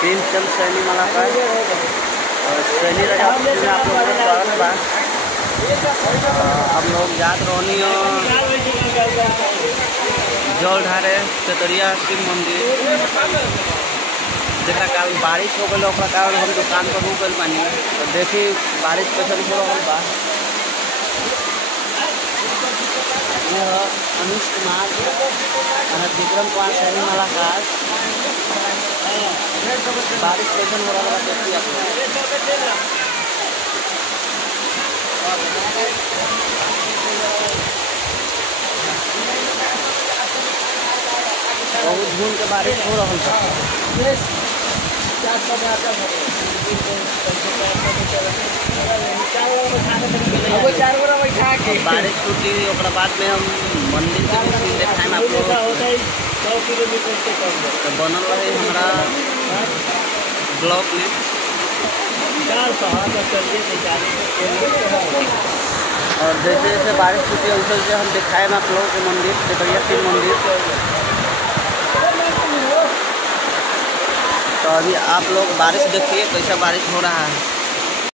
प्रेमचंद सैनी मलाकार और सैनी राजा में आप लोगों का स्वागत बा। हम लोग जात रोनी जल ढारे चतरिया शिव मंदिर जरा कारण बारिश हो गई कारण हम दुकान पर रुक गए बानी। तो देखी बारिश कैसे हो रहा बा। अनिश कुमार विक्रम कुमार सैनी मलाकार बारिश कैसे हो रहा देखिए आप बहुत धूम के बारिश हो रहा है। बारिश छूटी बाद में हम मंदिर के देखाएं आप लोग। 100 किलोमीटर से कम तो बनल रहे हमारा ब्लॉक में 400 और जैसे जैसे बारिश छूटी है उसे हम दिखाएं आप लोगों के मंदिर चतरिया शिव मंदिर। तो अभी आप लोग बारिश देखिए कैसा बारिश हो रहा है।